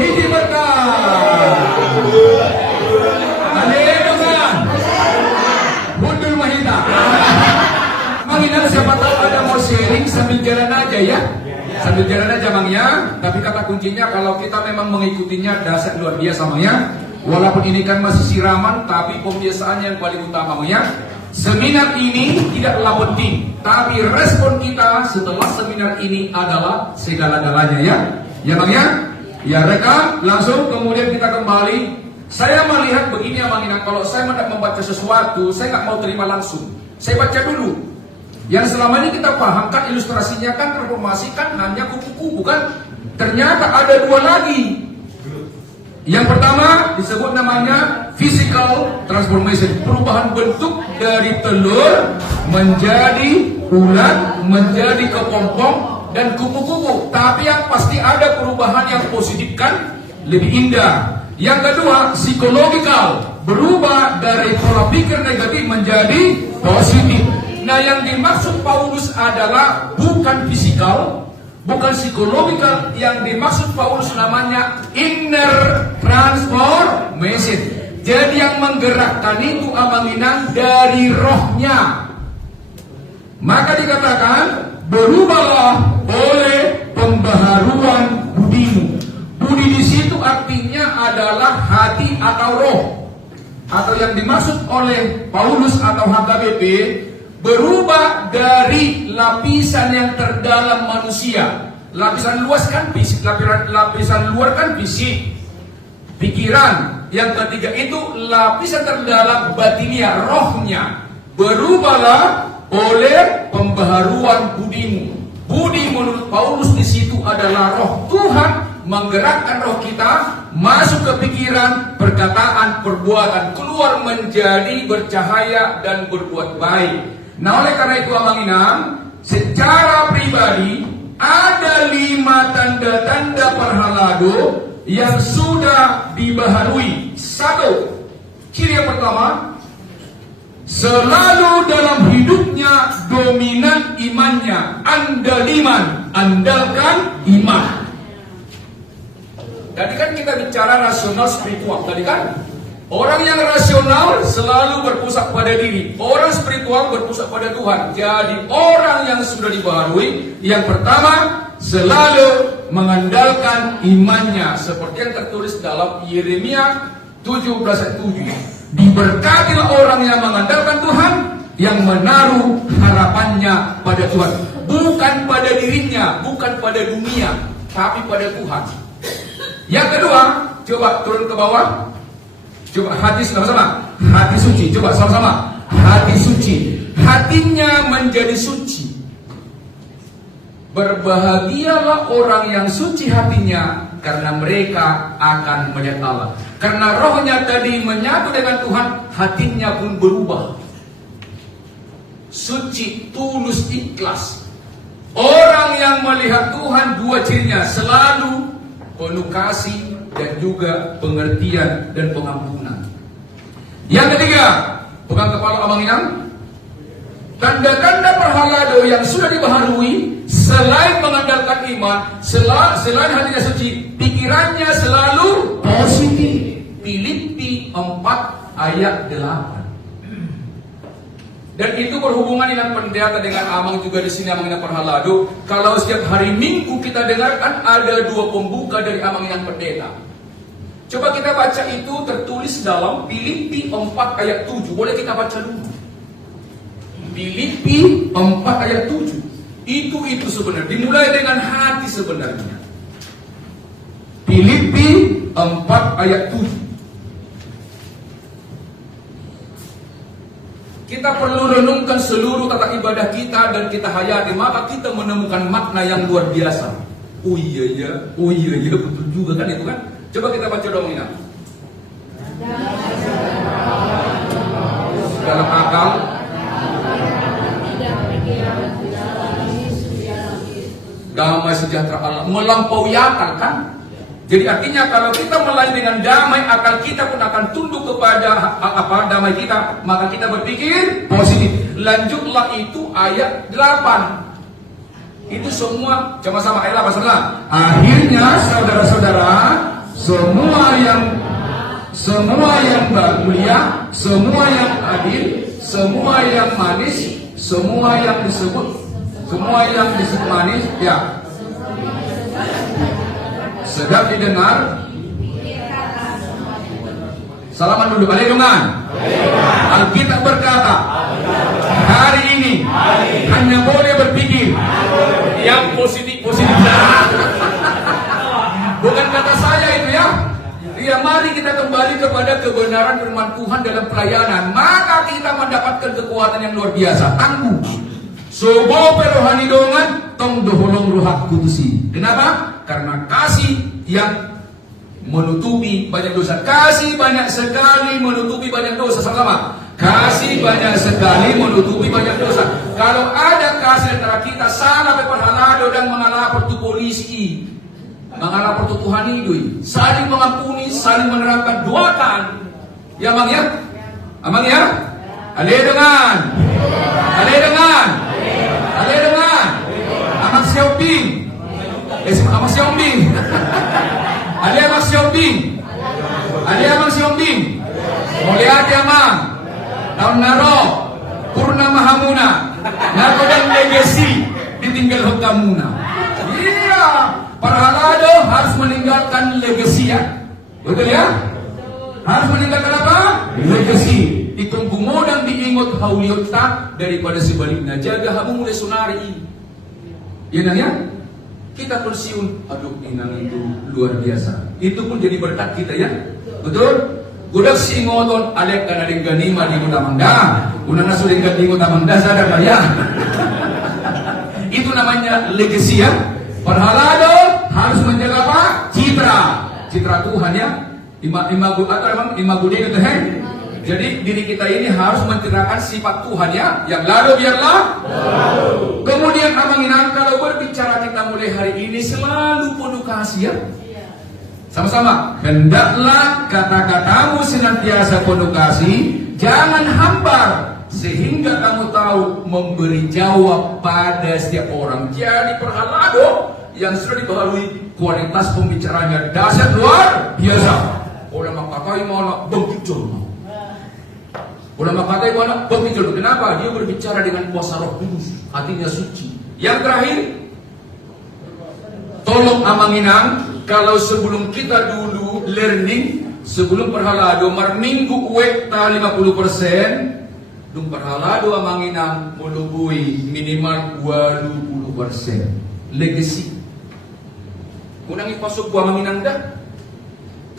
hiji berkah. Haleluya. Mundur mahita. Mengingat siapa tahu ada mau sharing sambil jalan aja ya. Sambil jalan aja Mang ya. Tapi kata kuncinya kalau kita memang mengikutinya dahsyat luar biasa Mang ya. Walaupun ini kan masih siraman, tapi pembiasaannya yang paling utama Mang ya. Seminar ini tidaklah penting, tapi respon kita setelah seminar ini adalah segala-galanya ya. Ya Mang ya. Ya rekam langsung kemudian kita kembali. Saya melihat begini ya Mang Inang, kalau saya hendak membaca sesuatu, saya nggak mau terima langsung. Saya baca dulu. Yang selama ini kita pahamkan ilustrasinya kan reformasi kan hanya kupu-kupu kan. Ternyata ada dua lagi. Yang pertama disebut namanya physical transformation, perubahan bentuk dari telur menjadi ulat, menjadi kepompong dan kupu-kupu. Tapi yang pasti ada perubahan yang positif kan, lebih indah. Yang kedua psikologikal, berubah dari pola pikir negatif menjadi positif. Nah yang dimaksud Paulus adalah bukan fisikal, bukan psikologikal. Yang dimaksud Paulus namanya inner transformation. Jadi yang menggerakkan itu Abang Inang dari rohnya. Maka dikatakan berubahlah oleh pembaharuan budimu. Budi di situ artinya adalah hati atau roh. Atau yang dimaksud oleh Paulus atau HKBP, berubah dari lapisan yang terdalam manusia. Lapisan luas kan fisik, lapisan luar kan fisik, pikiran. Yang ketiga itu lapisan terdalam batinia, rohnya. Berubahlah oleh pembaharuan budimu. Budi menurut Paulus di situ adalah roh Tuhan menggerakkan roh kita masuk ke pikiran, perkataan, perbuatan, keluar menjadi bercahaya dan berbuat baik. Nah oleh karena itu Abang Inang, secara pribadi ada 5 tanda-tanda perhalado yang sudah dibaharui. 1, ciri yang pertama, selalu dalam hidupnya dominan imannya. Andaliman, andalkan iman. Tadi kan kita bicara rasional spiritual. Tadi kan orang yang rasional selalu berpusat pada diri. Orang spiritual berpusat pada Tuhan. Jadi orang yang sudah dibaharui, yang pertama selalu mengandalkan imannya. Seperti yang tertulis dalam Yeremia 17:7. Diberkatilah orang yang mengandalkan Tuhan, yang menaruh harapannya pada Tuhan. Bukan pada dirinya, bukan pada dunia, tapi pada Tuhan. Yang kedua, coba turun ke bawah. Coba hati sama-sama. Hati suci. Coba sama-sama. Hati suci. Hatinya menjadi suci. Berbahagialah orang yang suci hatinya, karena mereka akan melihat Allah. Karena rohnya tadi menyatu dengan Tuhan, hatinya pun berubah. Suci, tulus, ikhlas. Orang yang melihat Tuhan dua cirinya, selalu penuh kasih dan juga pengertian dan pengampunan. Yang ketiga, pegang kepala Abang Inang. Tanda-tanda perhalado yang sudah dibaharui, selain mengandalkan iman, selain hatinya suci, pikirannya selalu positif. Filipi 4 ayat 8. Dan itu berhubungan dengan pendeta dengan Amang juga di sini Amang Inang Perhalado. Kalau setiap hari Minggu kita dengarkan ada 2 pembuka dari Amang Inang Pendeta. Coba kita baca itu tertulis dalam Filipi 4 ayat 7. Boleh kita baca dulu. Filipi 4 ayat 7. Itu sebenarnya dimulai dengan hati sebenarnya. Filipi 4 ayat 7. Kita perlu renungkan seluruh tata ibadah kita dan kita hayati, maka kita menemukan makna yang luar biasa. Oh iya ya, betul juga kan itu kan. Coba kita baca dong Ina. Dalam akal, damai sejahtera Allah melampaui akal kan. Jadi artinya kalau kita melayani dengan damai, akal kita pun akan tunduk kepada damai kita, maka kita berpikir positif. Lanjutlah itu ayat 8. Itu semua sama-sama ayat 8. Akhirnya saudara-saudara, semua yang mulia, semua yang adil, semua yang manis, semua yang disebut manis, ya, sedap didengar. Salaman dulu, balik dengan Alkitab berkata, hari ini hanya boleh berpikir yang positif-positif. Bukan kata saya itu ya. Ya, mari kita kembali kepada kebenaran firman Tuhan dalam pelayanan. Maka kita mendapatkan kekuatan yang luar biasa. Tangguh. Sobo perohani dongan tong doholong roh kudusi. Kenapa? Karena kasih yang menutupi banyak dosa. Kasih banyak sekali menutupi banyak dosa. Sama-sama. Kasih banyak sekali menutupi banyak dosa. Kalau ada kasih antara kita salah berhalado dan mengalapor tu polisi, mengalapor tu Tuhan itu, saling mengampuni, saling menerangkan, doakan. Ya Bang ya? Amang ya? Ale dengan Amak Xiaoping. Amak Xiaoping. Ale Amak Xiaoping. Ale Amak Xiaoping. Mulai hati Amang. Tahun naro Purna Mahamuna nako dan legasi ditinggal hokamuna. Iya, Parhalado harus meninggalkan legasi ya. Betul ya? Harus meninggalkan apa? Legasi. Itong gumodang diingot hauliot tak daripada sebaliknya. Jaga hamu mulai sunari. Yan ya? Kita pensiun, aduh inang itu luar biasa. Itu pun jadi berkat kita ya. Betul? Budak si ngoton alek kana ding ganima di kota Mangda. Una na suling di kota Mangda sada kaya. Itu namanya legacy ya. Parhalado harus menjaga apa? Citra Tuhan ya. Imago dia itu hen. Jadi diri kita ini harus menceritakan sifat Tuhan ya. Yang lalu biarlah lalu. Kemudian amanginan kalau berbicara kita mulai hari ini selalu penuh kasih ya. Sama-sama, hendaklah kata-katamu senantiasa penuh kasih, jangan hambar, sehingga kamu tahu memberi jawab pada setiap orang. Jadi Parhalado yang sudah dibaharui kualitas pembicaranya dahsyat luar biasa. Orang makakai mana begitu. Orang makakai mana begitu. Kenapa? Dia berbicara dengan kuasa Roh Kudus, hatinya suci. Yang terakhir, tolong amanginang. Kalau sebelum kita dulu learning, sebelum Parhalado minggu wekta 50%, dung Parhalado amanginang melubui minimal 20%. Legacy. Kunang ipasok bu amanginang dah,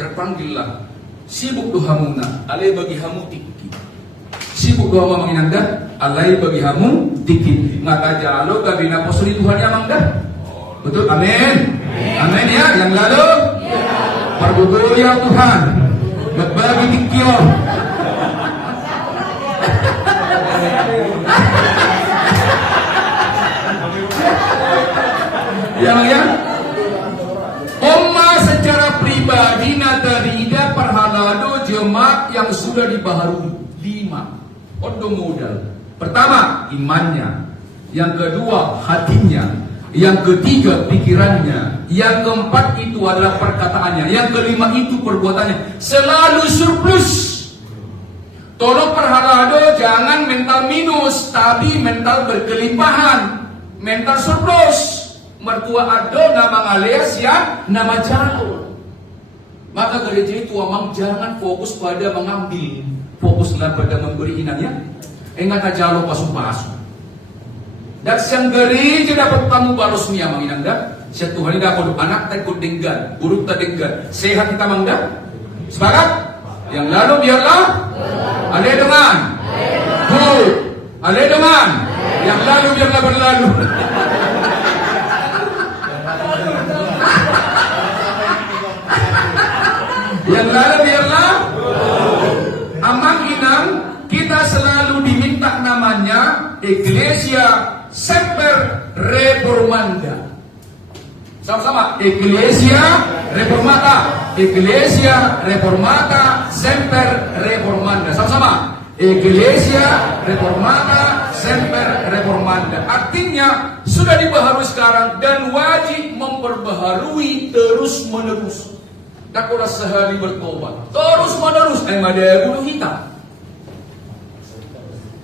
terpanggillah. Sibuk doa muna, alay bagi hamu tiki. Sibuk doa amanginang dah, alay bagi hamu tiki. Ngata jalo gabina posuri Tuhan amang dah. Betul, amin. Amin ya, yang lalu perbudur ya Tuhan berbagi dikio. Ya Oma secara pribadi natarida Parhalado jemaat yang sudah dibaharui 5 odo modal. Pertama imannya, yang kedua hatinya, yang ketiga pikirannya, yang keempat itu adalah perkataannya, yang kelima itu perbuatannya. Selalu surplus. Tolong Parhalado jangan mental minus, tapi mental berkelimpahan, mental surplus. Mertua ado nama alias ya nama jauh. Maka gereja itu amang jangan fokus pada mengambil, fokuslah pada memberi inangnya. Ingat aja lo pasu-pasu. Dan siang gereja dapat tamu baros niya manginangda. Siya Tuhan ida ako anak tayo dinggan, buruk ta dinggan. Sehat kita mangda. Sepakat? Yang lalu biarlah ale dengan good. Ale dengan yang lalu biarlah berlalu. Yang lalu biarlah amang inang kita selalu diminta namanya Iglesia Semper Reformanda. Sama-sama, Iglesia Reformata. Iglesia Reformata Semper Reformanda. Sama-sama, Iglesia Reformata Semper Reformanda. Artinya sudah dibaharui sekarang dan wajib memperbaharui terus-menerus. Dakulah sehari bertobat. Terus menerus ada bulu hitam.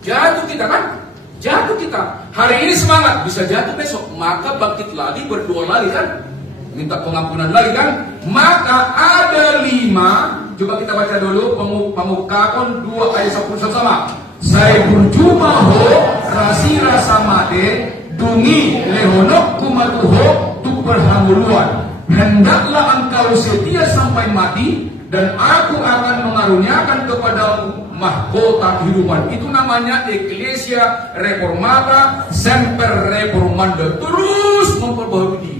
Jatuh kita kan? Jatuh kita. Hari ini semangat, bisa jatuh besok. Maka bangkit lagi, berdoa lagi kan? Minta pengampunan lagi kan? Maka ada 5. Coba kita baca dulu Pamukakon 2 ayat 10 sama. Saya berjumpa ho rasi rasa mate dungi lehonok kumatuho tu perhamuluan. Hendaklah engkau setia sampai mati, dan aku akan mengaruniakan kepadamu mahkota kehidupan. Itu namanya Ecclesia Reformata Semper Reformanda. Terus memperbaharui.